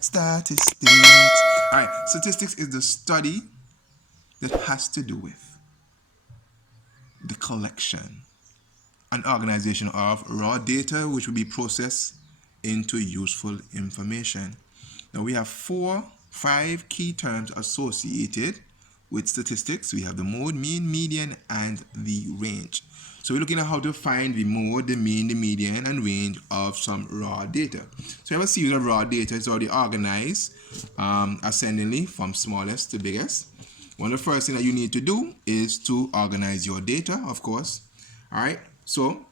Statistics. All right, statistics is the study that has to do with the collection and organization of raw data which will be processed into useful information. Now we have five key terms associated with statistics. We have the mode, mean, median, and the range. So we're looking at how to find the mode, the mean, the median, and range of some raw data. So we have a series of raw data. It's already organized ascendingly from smallest to biggest. One of the first things that you need to do is to organize your data, of course. All right, so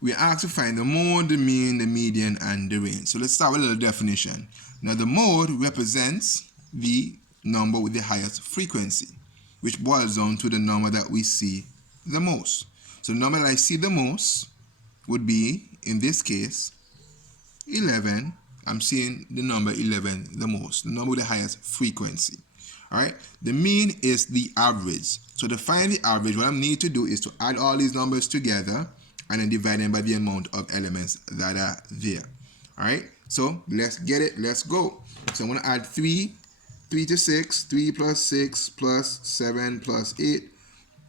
we are asked to find the mode, the mean, the median, and the range. So let's start with a little definition. Now the mode represents the number with the highest frequency, which boils down to the number that we see the most. So the number that I see the most would be, in this case, 11. I'm seeing the number 11 the most, the number with the highest frequency. All right, the mean is the average. So to find the average, what I need to do is to add all these numbers together and then divide them by the amount of elements that are there. All right, so let's get it. Let's go. So I'm going to add 3 to 6, 3 plus 6 plus 7 plus 8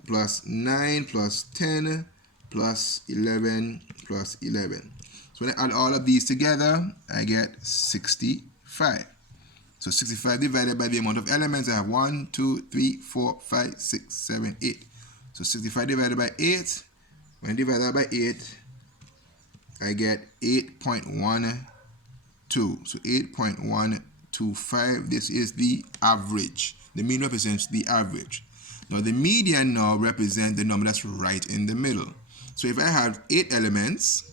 plus 9 plus 10 plus 11 plus 11. So when I add all of these together, I get 65. So 65 divided by the amount of elements, I have 1, 2, 3, 4, 5, 6, 7, 8. So 65 divided by 8, when I divide that by 8, I get 8.12. So 8.125, this is the average. The mean represents the average. Now the median now represents the number that's right in the middle. So if I have 8 elements,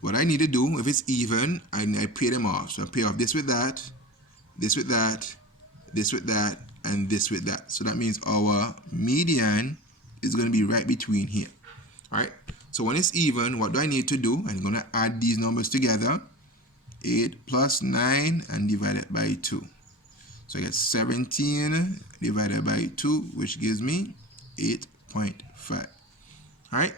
what I need to do, if it's even, I pay them off. So I pay off this with that, this with that, this with that, and this with that. So that means our median is going to be right between here. All right. So when it's even, what do I need to do? I'm going to add these numbers together. 8 plus 9 and divide it by 2. So I get 17 divided by 2, which gives me 8.5. All right.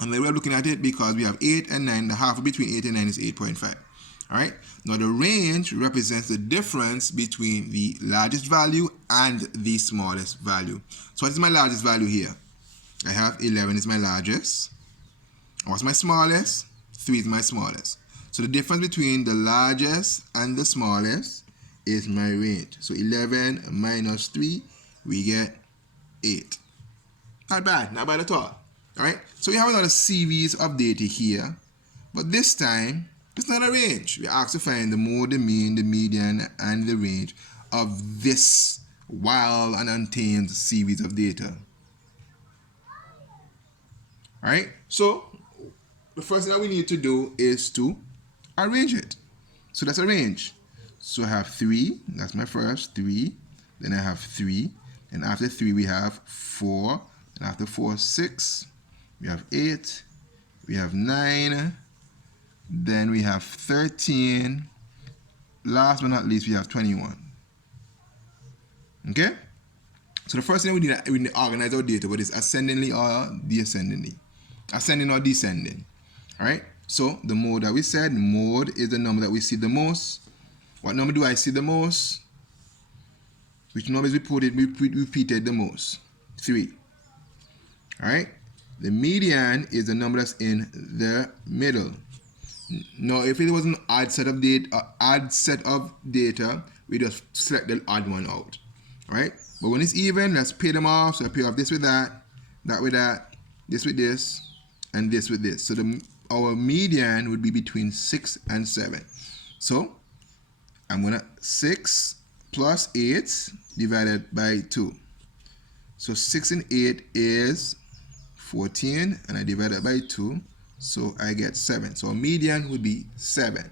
And then we're looking at it because we have 8 and 9. The half between 8 and 9 is 8.5. All right. Now the range represents the difference between the largest value and the smallest value. So what is my largest value here? I have 11 is my largest. What's my smallest? 3 is my smallest. So the difference between the largest and the smallest is my range. So 11 minus 3, we get 8. Not bad at all. All right. So we have another series of data here, but this time it's not a range. We asked to find the mode, the mean, the median, and the range of this wild and untamed series of data. All right. So the first thing that we need to do is to arrange it. So that's a range. So I have 3. That's my first 3. Then I have 3. And after 3 we have 4. And after 4, 6. We have 8. We have 9. Then we have 13. Last but not least, we have 21. Okay? So the first thing we need to organize our data, whether it's ascendingly or descendingly. Ascending or descending. All right? So the mode that we said, mode is the number that we see the most. What number do I see the most? Which number is repeated the most? 3. All right? The median is the number that's in the middle. Now, if it was an odd set of data, we just select the odd one out. All right? But when it's even, let's pay them off. So I pay off this with that with that, this with this, and this with this. So our median would be between 6 and 7. So I'm going to 6 plus 8 divided by 2. So 6 and 8 is 14, and I divide it by 2, so I get 7. So a median would be 7.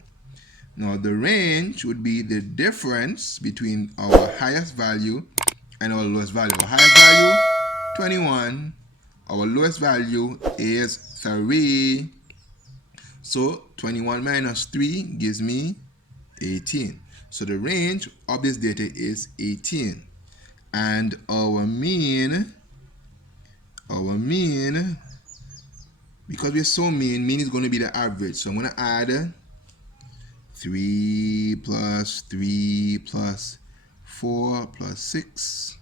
Now the range would be the difference between our highest value and our lowest value. Our highest value, 21. Our lowest value is 3. So 21 minus 3 gives me 18. So the range of this data is 18. And our mean, because we're so mean is going to be the average. So I'm going to add 3 plus 3 plus 4 plus 6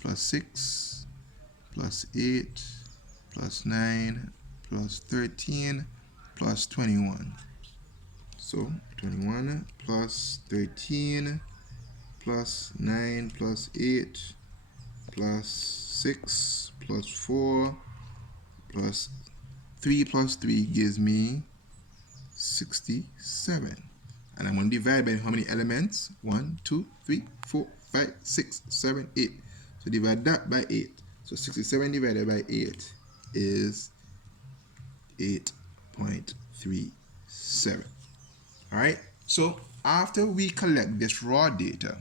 plus 6 plus 8 plus 9 plus 13 plus 21. So 21 plus 13 plus 9 plus 8 plus 6 plus 4 plus 3 plus 3 gives me 67. And I'm going to divide by how many elements? 1, 2, 3, 4, 5, 6, 7, 8. So divide that by 8. So 67 divided by 8 is 8.37. Alright, so after we collect this raw data,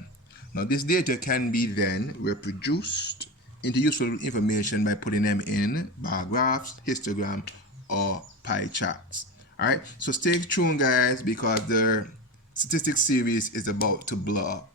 now this data can be then reproduced into useful information by putting them in bar graphs, histogram, or pie charts. Alright, so stay tuned guys, because the statistics series is about to blow up.